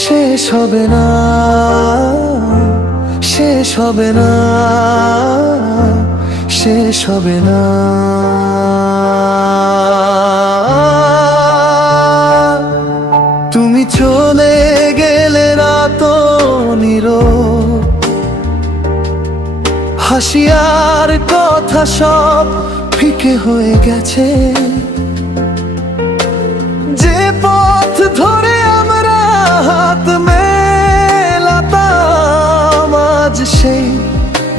শেষ হবে না, শেষ হবে না, শেষ হবে না। তুমি চলে গেলে রাত নীরব, হাসি আর কথা সব ফিকে হয়ে গেছে। যে পথ ধরে আমরা হাত মেলাতাম, আজ সেই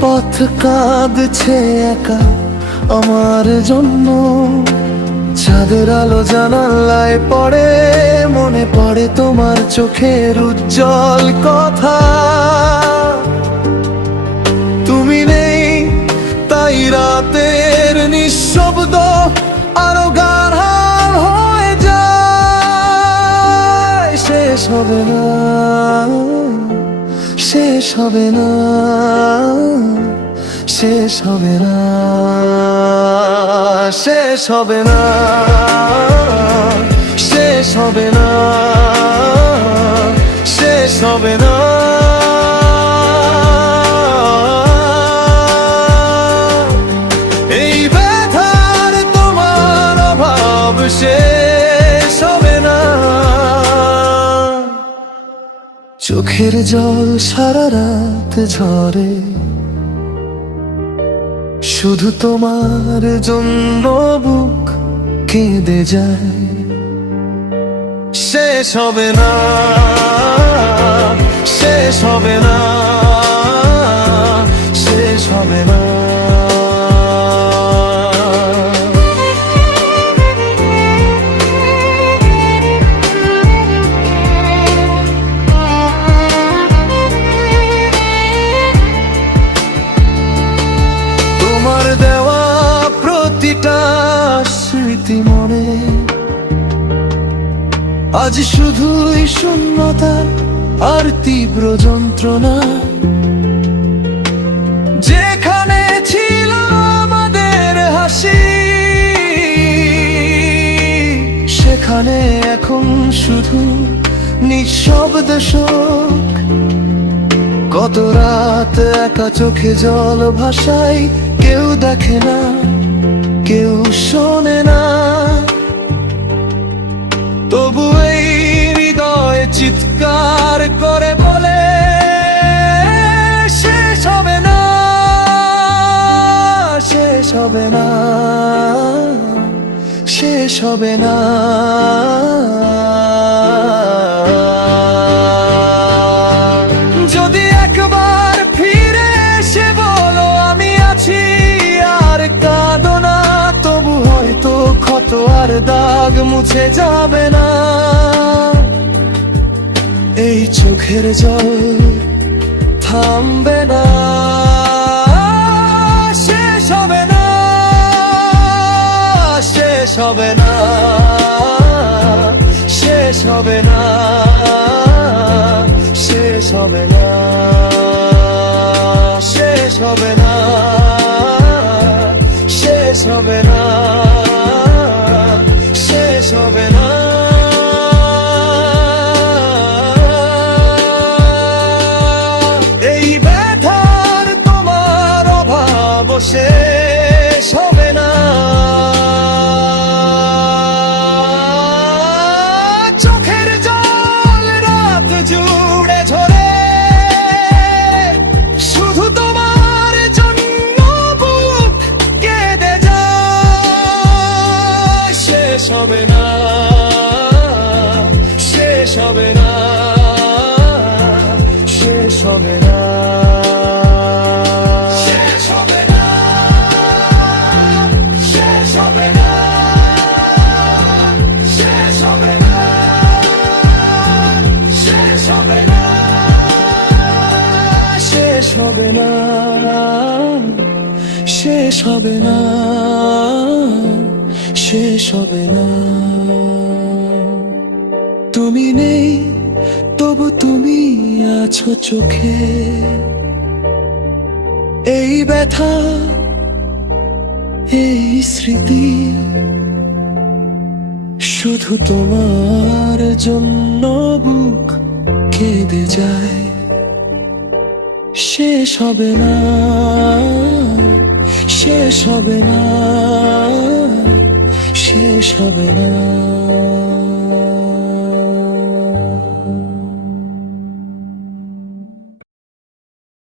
পথ কাঁদছে একা আমার জন্য। চাঁদের আলো জানালায় পড়ে, মনে পড়ে তোমার চোখের উজ্জ্বল কথা। তুমি নেই তাই রাতের নিঃশব্দ আরো গাঢ় হয়ে যায়। শেষ হবে না, শেষ হবে না, শেষ হবে না, শেষ হবে না, শেষ হবে না, শেষ হবে না। এই ব্যথার তোমার অভাব শেষ হবে না। চোখের জল সারা রাত ঝরে, শুধু তোমার জন্য বুক কেঁদে যায়। শেষ হবে না, শেষ হবে না, শেষ হবে না। তোমার দেওয়া প্রতিটা স্মৃতি মনে আজ শুধুই শূন্যতা আর তীব্র যন্ত্রণা। যেখানে ছিল আমাদের হাসি, সেখানে এখন শুধু নিঃশব্দ শোক। কত রাত একা চোখে জল ভাসাই, কেউ দেখে না, কেউ শোনে না। তবু এই হৃদয় চিৎকার করে বলে শেষ হবে না, শেষ হবে না, শেষ হবে না। যদি একবার ফিরে এসে বলো আমি আছি, আর কাঁদো না, তবু হয়তো ক্ষত আর দাগ মুছে যাবে না। এই চোখের জল থামবে না, শেষ হবে না, শেষ হবে না, শেষ হবে না, শেষ হবে না, শেষ হবে না, শেষ হবে না, শেষ হবে না। এই ব্যথার তোমার অভাব শেষ হবে না। চোখের জল রাত জুড়ে ঝরে, শুধু তোমার জন্য বুক কেঁদে যায়। শেষ হবে না, শেষ হবে না, শেষ হবে না, শেষ হবে না, শেষ হবে না, শেষ হবে না, শেষ হবে না, শেষ হবে না, শেষ হবে না, শেষ হবে না। তুমি নেই তবু তুমি আছো চোখে। এই ব্যথা, এই স্মৃতি শুধু তোমার জন্য বুক কেঁদে যায়, শেষ হবে না, শেষ হবে না, শেষ হবে না।